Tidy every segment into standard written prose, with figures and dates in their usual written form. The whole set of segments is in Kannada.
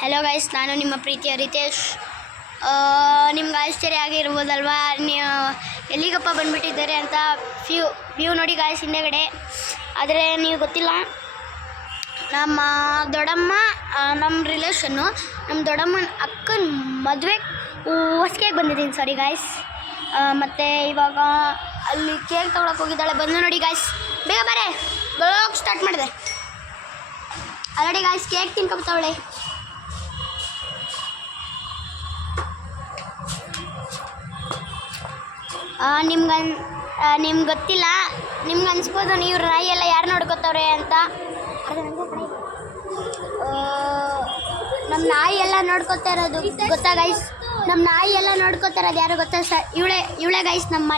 ಹಲೋ ಗೈಸ್, ನಾನು ನಿಮ್ಮ ಪ್ರೀತಿಯ ರಿತೇಶ್. ನಿಮ್ಗೆ ಆಶ್ಚರ್ಯ ಆಗಿರ್ಬೋದಲ್ವಾ ಎಲ್ಲಿಗಪ್ಪ ಬಂದುಬಿಟ್ಟಿದ್ದಾರೆ ಅಂತ. ವ್ಯೂ ನೋಡಿ ಗಾಯ್ಸ್ ಹಿಂದೆಗಡೆ. ಆದರೆ ನೀವು ಗೊತ್ತಿಲ್ಲ, ನಮ್ಮ ದೊಡ್ಡಮ್ಮ ನಮ್ಮ ರಿಲೇಷನ್ನು, ನಮ್ಮ ದೊಡ್ಡಮ್ಮನ ಅಕ್ಕನ ಮದುವೆ ಹೊಸ್ಕೆಗೆ ಬಂದಿದ್ದೀನಿ. ಸಾರಿ ಗಾಯ್ಸ್. ಮತ್ತು ಇವಾಗ ಅಲ್ಲಿ ಕೇಕ್ ತೊಗೊಳಕ್ಕೆ ಹೋಗಿದ್ದಾಳೆ. ಬಂದು ನೋಡಿ ಗಾಯ್ಸ್, ಬೇಗ ಬರೇ ಬ್ಲಾಗ್ ಸ್ಟಾರ್ಟ್ ಮಾಡಿದೆ. ಆಲ್ರೆಡಿ ಗಾಯ್ಸ್ ಕೇಕ್ ತಿನ್ಕೊತಾವಳೆ. ನಿಮ್ಗೆ ಗೊತ್ತಿಲ್ಲ, ನಿಮ್ಗೆ ಅನ್ಸ್ಬೋದು ನೀವು ನಾಯಿ ಎಲ್ಲ ಯಾರು ನೋಡ್ಕೋತವ್ರೆ ಅಂತ. ನಮ್ಮ ನಾಯಿ ಎಲ್ಲ ನೋಡ್ಕೋತಾ ಇರೋದು ಗೊತ್ತಾ ಗೈಸ್? ನಮ್ಮ ನಾಯಿ ಎಲ್ಲ ನೋಡ್ಕೋತಾ ಇರೋದು ಯಾರು ಗೊತ್ತಾ ಸರ್? ಇವಳೆ ಗೈಸ್, ನಮ್ಮ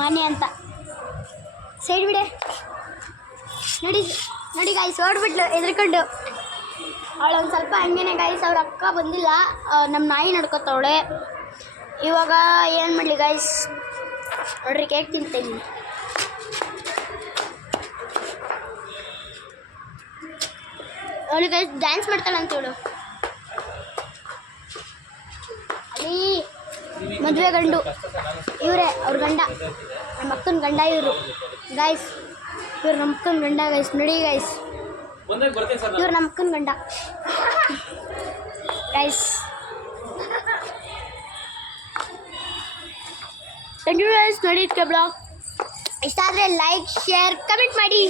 ಮಾನ್ಯ ಅಂತ. ಸೈಡ್ ಬಿಡೆ ನೋಡಿ ಗೈಸ್, ಓಡ್ಬಿಟ್ಲು ಎದ್ರಕೊಂಡು. ಅವಳೊಂದು ಸ್ವಲ್ಪ ಹಂಗೇನೆ ಗೈಸ್. ಅವ್ರ ಅಕ್ಕ ಬಂದಿಲ್ಲ, ನಮ್ಮ ನಾಯಿ ನೋಡ್ಕೋತಾವಳೆ. ಇವಾಗ ಏನು ಮಾಡಲಿ ಗೈಸ್, ನೋಡ್ರಿ ಕೇಕ್ ತಿಂತೀನಿ. ಅವಳು ಗೈಸ್ ಡ್ಯಾನ್ಸ್ ಮಾಡ್ತಾಳಂತ ಇವಳು. ಅಲ್ಲಿ ಮದುವೆ ಗಂಡು ಇವರೇ, ಅವ್ರ ಗಂಡ, ನಮ್ಮ ಅಕ್ಕನ ಗಂಡ ಇವರು ಗೈಸ್. ಇವ್ರು ನಮ್ಮ ಅಕ್ಕನ ಗಂಡ ಗೈಸ್. ನೋಡಿ ಗೈಸ್, ಇವ್ರು ನಮ್ಮ ಅಕ್ಕನ ಗಂಡ ಗೈಸ್. Thank you guys. ನೋಡಿ ಇದಕ್ಕೆ ಬ್ಲಾಗ್ ಇಷ್ಟ ಆದರೆ ಲೈಕ್, ಶೇರ್, ಕಮೆಂಟ್ ಮಾಡಿ.